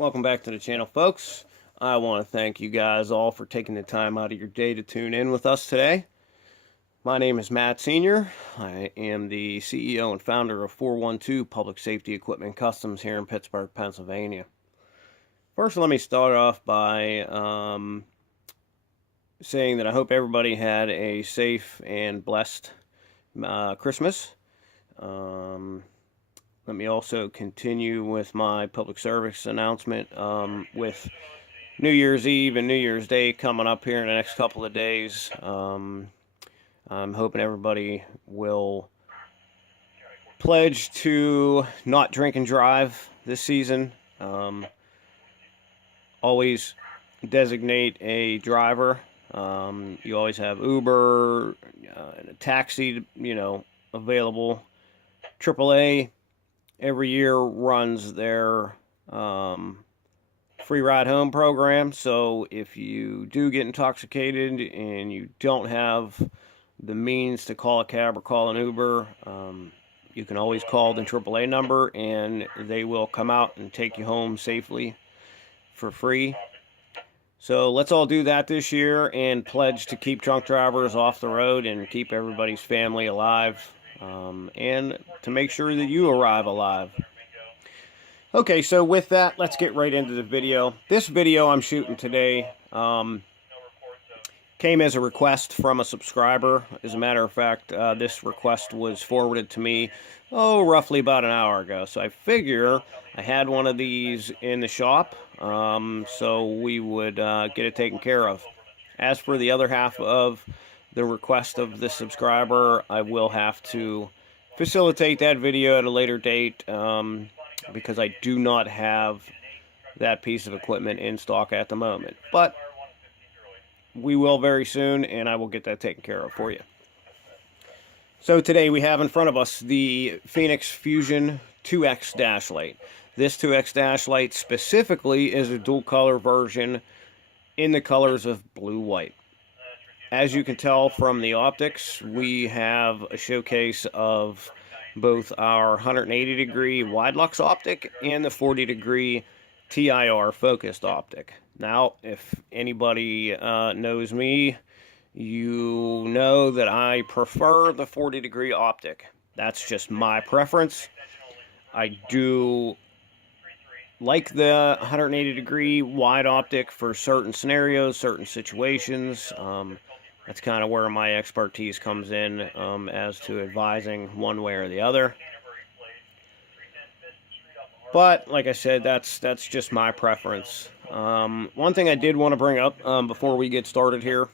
Welcome back to the channel, folks. I want to thank you guys all for taking the time out of your day to tune in with us today. My name is Matt Sr. I am the CEO and founder of 412 Public Safety Equipment Customs here in Pittsburgh, Pennsylvania. First, let me start off by saying that I hope everybody had a safe and blessed Christmas. Let me also continue with my public service announcement with New Year's Eve and New Year's Day coming up here in the next couple of days. I'm hoping everybody will pledge to not drink and drive this season. Always designate a driver. You always have Uber and a taxi, available. AAA every year runs their free ride home program. So if you do get intoxicated and you don't have the means to call a cab or call an Uber, you can always call the AAA number and they will come out and take you home safely for free. So let's all do that this year and pledge to keep drunk drivers off the road and keep everybody's family alive, and to make sure that you arrive alive. Okay, so with that, let's get right into the video. This video I'm shooting today came as a request from a subscriber. As a matter of fact, this request was forwarded to me, roughly about an hour ago. So I figure I had one of these in the shop, so we would get it taken care of. As for the other half of the request of this subscriber, I will have to facilitate that video at a later date, because I do not have that piece of equipment in stock at the moment. But we will very soon, and I will get that taken care of for you. So today we have in front of us the Feniex Fusion 2X dash light. This 2X dash light specifically is a dual color version in the colors of blue-white. As you can tell from the optics, we have a showcase of both our 180-degree wide lux optic and the 40-degree TIR focused optic. Now, if anybody knows me, you know that I prefer the 40-degree optic. That's just my preference. I do like the 180-degree wide optic for certain scenarios, certain situations. That's kind of where my expertise comes in, as to advising one way or the other. But, like I said, that's just my preference. One thing I did want to bring up before we get started here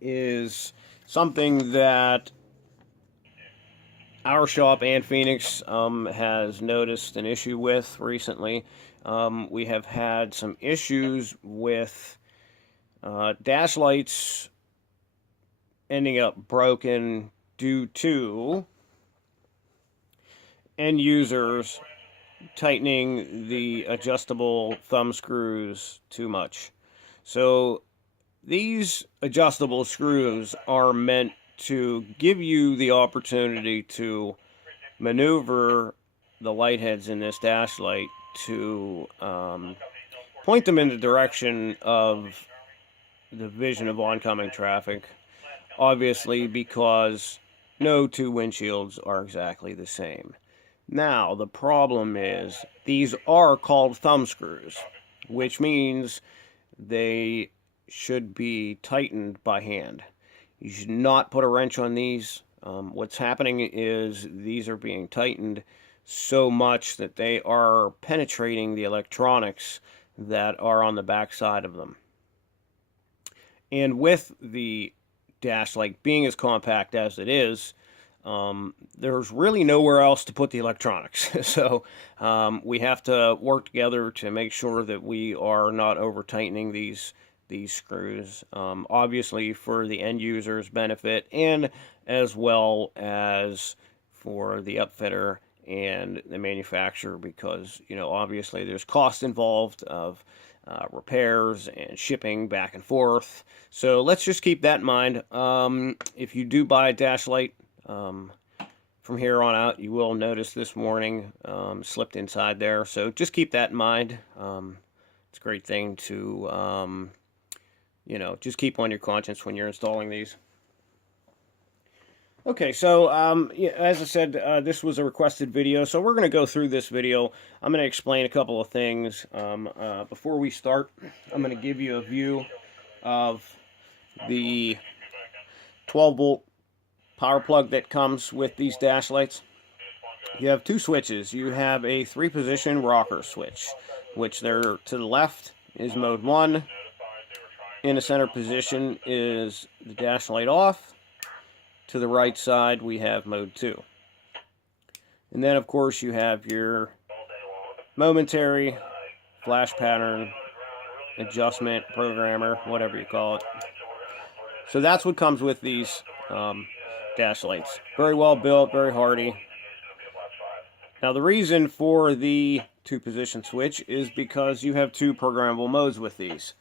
is something that our shop and Feniex has noticed an issue with recently. We have had some issues with dash lights ending up broken due to end users tightening the adjustable thumb screws too much. So these adjustable screws are meant to give you the opportunity to maneuver the light heads in this dash light to point them in the direction of the vision of oncoming traffic. Obviously, because no two windshields are exactly the same. Now, the problem is, these are called thumb screws, which means they should be tightened by hand. You should not put a wrench on these. What's happening is these are being tightened so much that they are penetrating the electronics that are on the back side of them. And with the dash light being as compact as it is, there's really nowhere else to put the electronics. So we have to work together to make sure that we are not over tightening these screws, obviously for the end user's benefit and as well as for the upfitter and the manufacturer, because obviously there's cost involved of repairs and shipping back and forth. So let's just keep that in mind. If you do buy a dash light from here on out, you will notice this warning slipped inside there. So just keep that in mind. It's a great thing to, just keep on your conscience when you're installing these. Okay, so as I said, this was a requested video, so we're going to go through this video. I'm going to explain a couple of things. Before we start, I'm going to give you a view of the 12-volt power plug that comes with these dash lights. You have two switches. You have a 3-position rocker switch, which there to the left is mode 1. In the center position is the dash light off. To the right side, we have mode 2. And then, of course, you have your momentary flash pattern adjustment programmer, whatever you call it. So that's what comes with these dash lights. Very well built, very hardy. Now, the reason for the 2-position switch is because you have 2 programmable modes with these.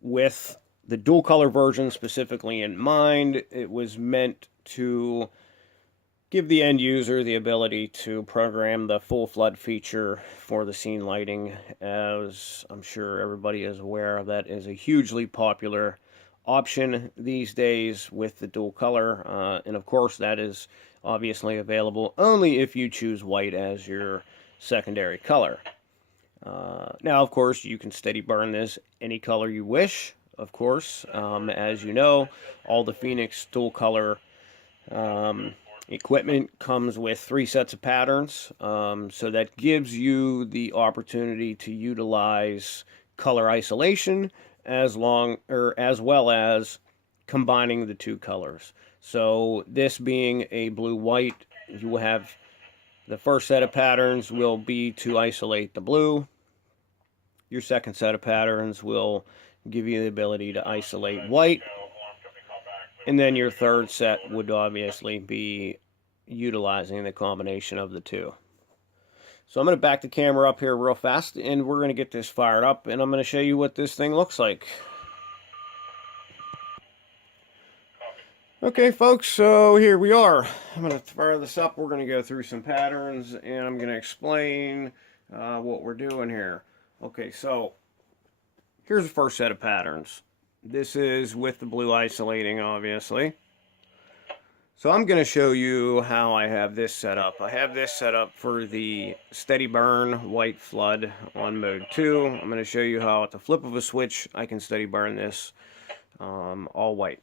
With the dual color version specifically in mind, it was meant to give the end user the ability to program the full flood feature for the scene lighting. As I'm sure everybody is aware, that is a hugely popular option these days with the dual color, and of course that is obviously available only if you choose white as your secondary color. Now, of course, you can steady burn this any color you wish. Of course, as you know, all the Feniex dual color equipment comes with 3 sets of patterns, so that gives you the opportunity to utilize color isolation as well as combining the 2 colors. So this being a blue-white, you will have the first set of patterns will be to isolate the blue. Your second set of patterns will give you the ability to isolate white, and then your third set would obviously be utilizing the combination of the 2. So I'm going to back the camera up here real fast, and we're going to get this fired up, and I'm going to show you what this thing looks like. Okay, folks, so here we are. I'm going to fire this up. We're going to go through some patterns, and I'm going to explain what we're doing here. Okay, so here's the first set of patterns. This is with the blue isolating, obviously. So I'm going to show you how I have this set up. I have this set up for the steady burn white flood on mode 2. I'm going to show you how at the flip of a switch I can steady burn this all white.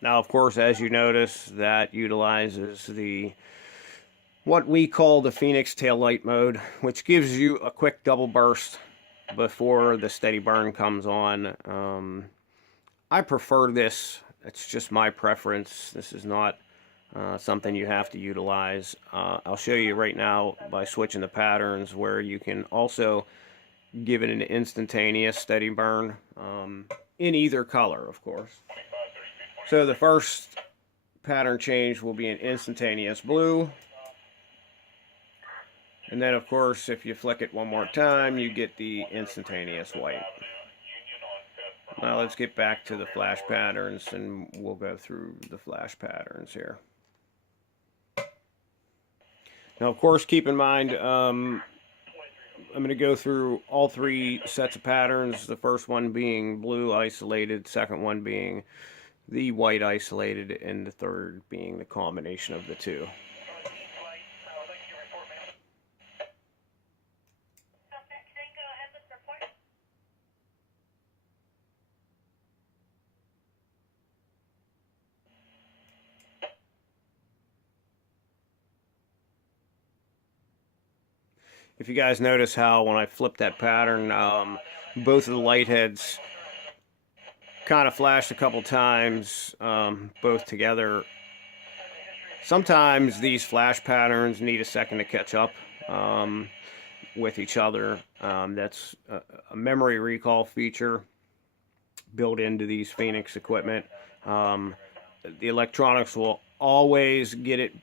Now, of course, as you notice, that utilizes the what we call the Feniex tail light mode, which gives you a quick double burst before the steady burn comes on. I prefer this. It's just my preference. This is not something you have to utilize. I'll show you right now by switching the patterns where you can also give it an instantaneous steady burn in either color, of course. So the first pattern change will be an instantaneous blue. And then, of course, if you flick it one more time, you get the instantaneous white. Now let's get back to the flash patterns, and we'll go through the flash patterns here. Now, of course, keep in mind, I'm going to go through all 3 sets of patterns. The first one being blue isolated, second one being the white isolated, and the third being the combination of the 2. If you guys notice how when I flip that pattern, both of the light heads kind of flashed a couple times, both together. Sometimes these flash patterns need a second to catch up with each other. That's a memory recall feature built into these Feniex equipment. The electronics will always get it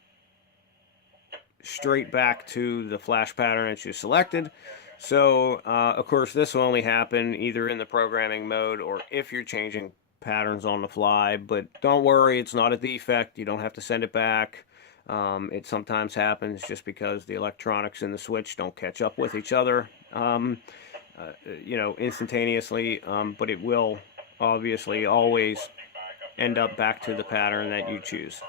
straight back to the flash pattern that you selected. So, of course, this will only happen either in the programming mode or if you're changing patterns on the fly, but don't worry, it's not a defect. You don't have to send it back. It sometimes happens just because the electronics in the switch don't catch up with each other, instantaneously, but it will obviously always end up back to the pattern that you choose.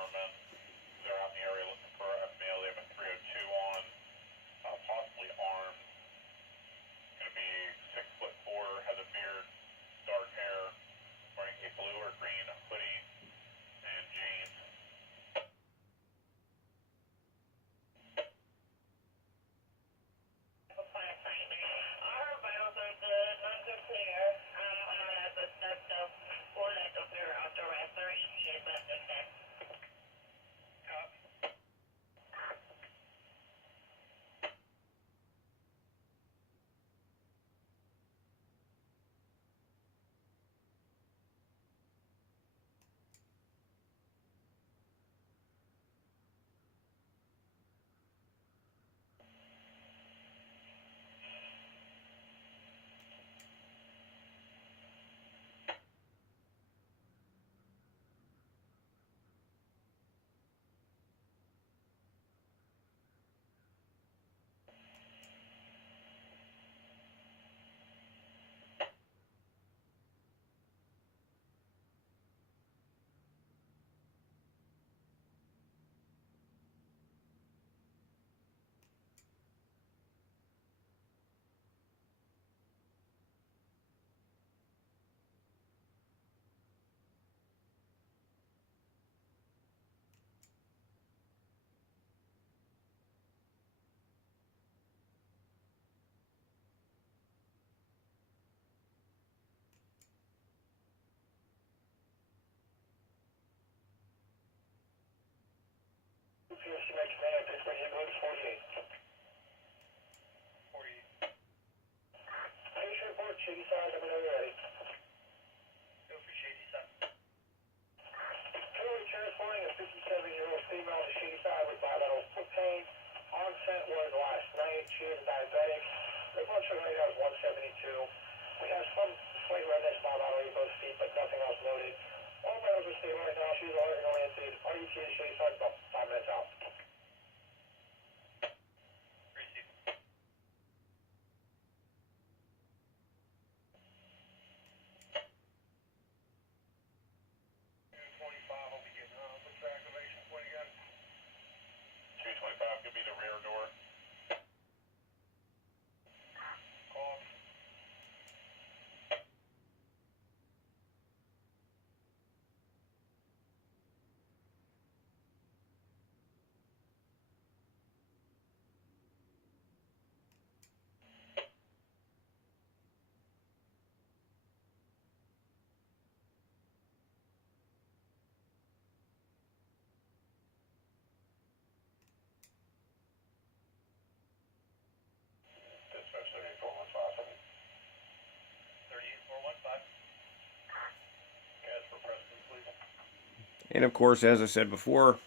And of course, as I said before,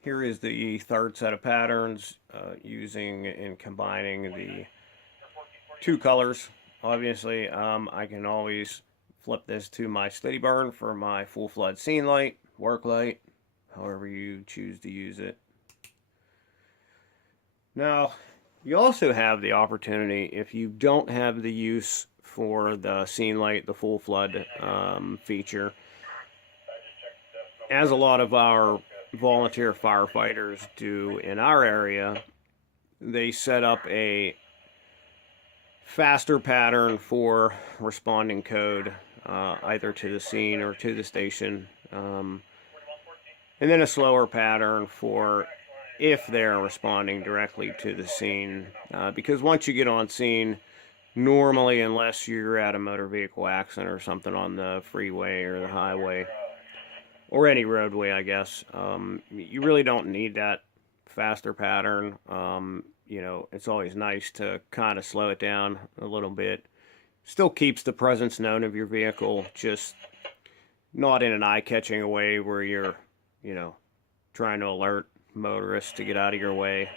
here is the third set of patterns using and combining the two colors. Obviously, I can always flip this to my steady burn for my full flood scene light, work light, however you choose to use it. Now, you also have the opportunity, if you don't have the use for the scene light, the full flood feature, as a lot of our volunteer firefighters do in our area, they set up a faster pattern for responding code, either to the scene or to the station, and then a slower pattern for if they're responding directly to the scene, because once you get on scene, normally, unless you're at a motor vehicle accident or something on the freeway or the highway, or any roadway, I guess, you really don't need that faster pattern. It's always nice to kind of slow it down a little bit. Still keeps the presence known of your vehicle, just not in an eye-catching way where you're, trying to alert motorists to get out of your way.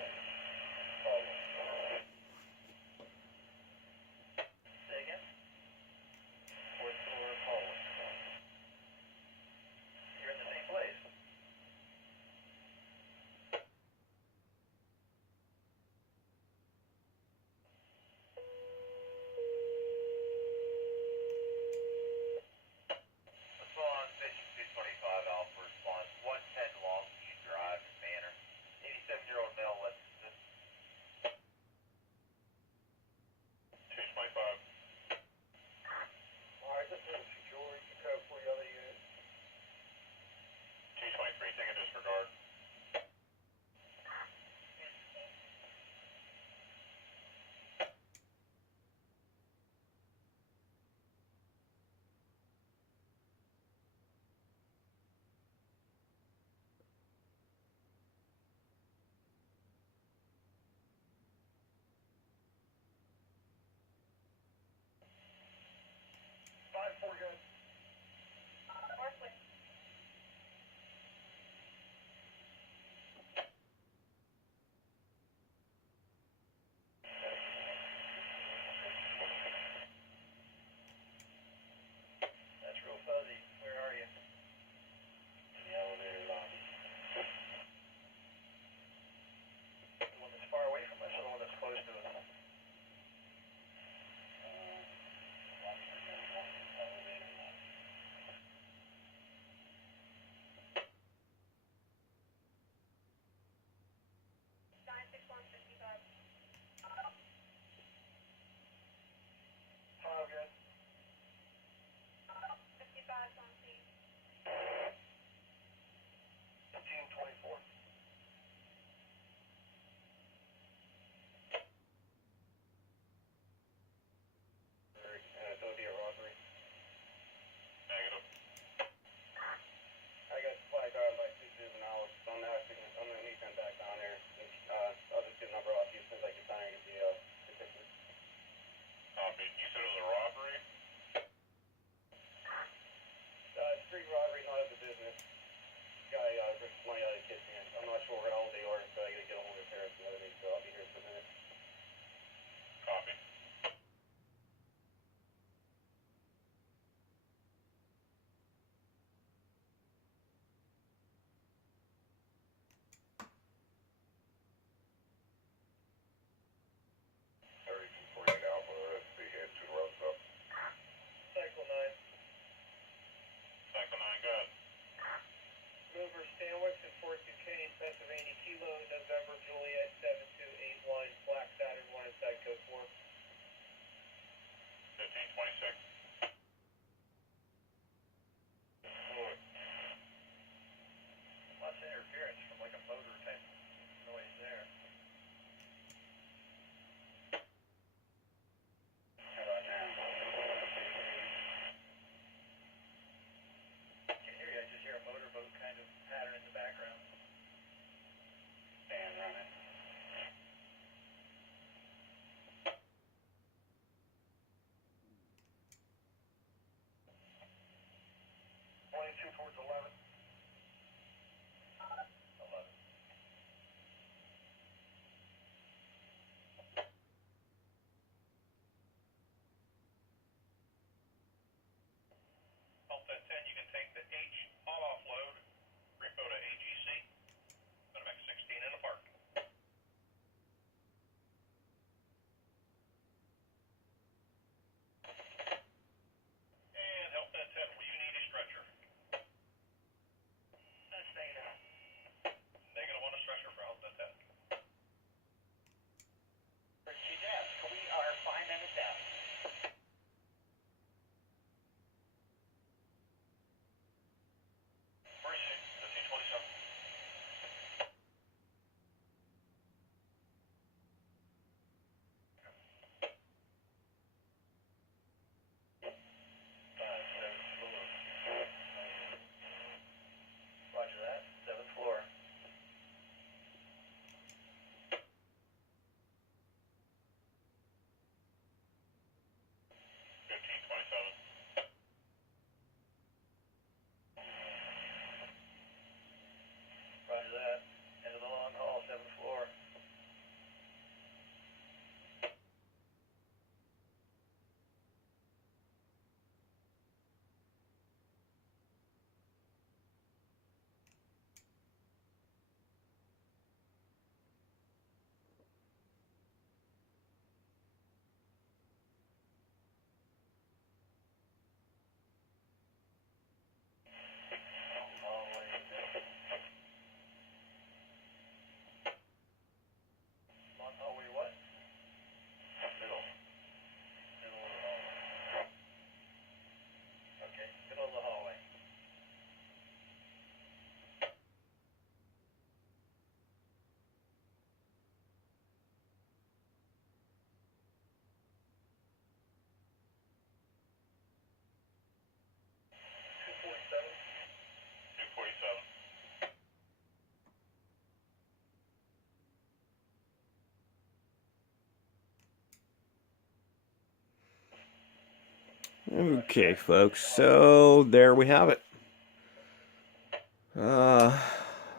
Okay, folks, so there we have it.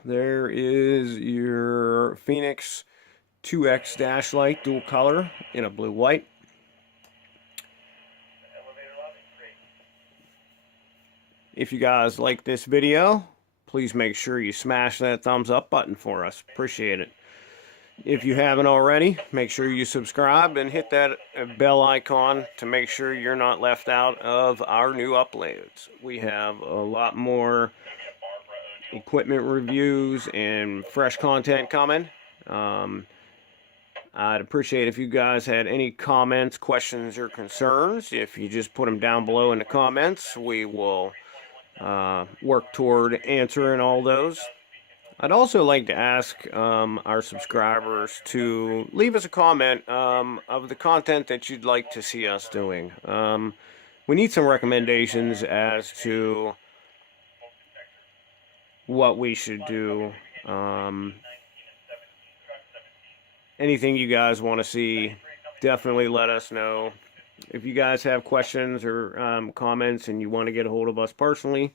There is your Feniex 2X dash light dual color in a blue white. If you guys like this video, please make sure you smash that thumbs up button for us. Appreciate it. If you haven't already, make sure you subscribe and hit that bell icon to make sure you're not left out of our new uploads. We have a lot more equipment reviews and fresh content coming. I'd appreciate if you guys had any comments, questions, or concerns. If you just put them down below in the comments, we will work toward answering all those. I'd also like to ask our subscribers to leave us a comment of the content that you'd like to see us doing. We need some recommendations as to what we should do. Anything you guys want to see, definitely let us know. If you guys have questions or comments and you want to get a hold of us personally,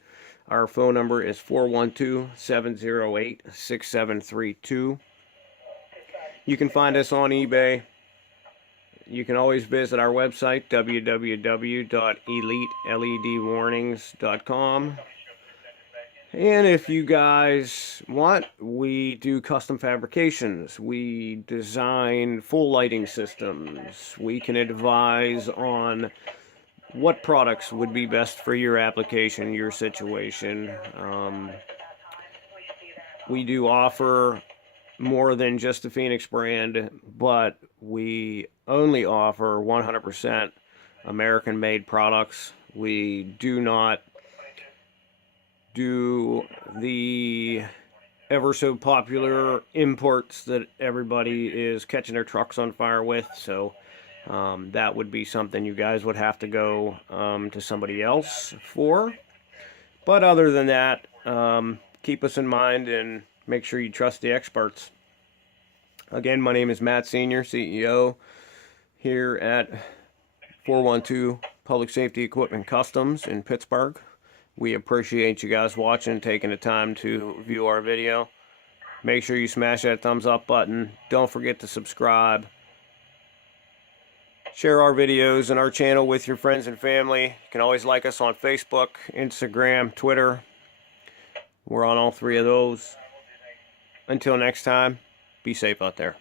our phone number is 412-708-6732. You can find us on eBay. You can always visit our website, www.eliteledwarnings.com. And if you guys want, we do custom fabrications. We design full lighting systems. We can advise on what products would be best for your application, your situation. We do offer more than just the Feniex brand, but we only offer 100% American-made products. We do not do the ever so popular imports that everybody is catching their trucks on fire with, so that would be something you guys would have to go to somebody else for. But other than that, keep us in mind and make sure you trust the experts. Again, my name is Matt Sr., CEO here at 412 Public Safety Equipment Customs in Pittsburgh. We appreciate you guys watching and taking the time to view our video. Make sure you smash that thumbs up button. Don't forget to subscribe. Share our videos and our channel with your friends and family. You can always like us on Facebook, Instagram, Twitter. We're on all three of those. Until next time, be safe out there.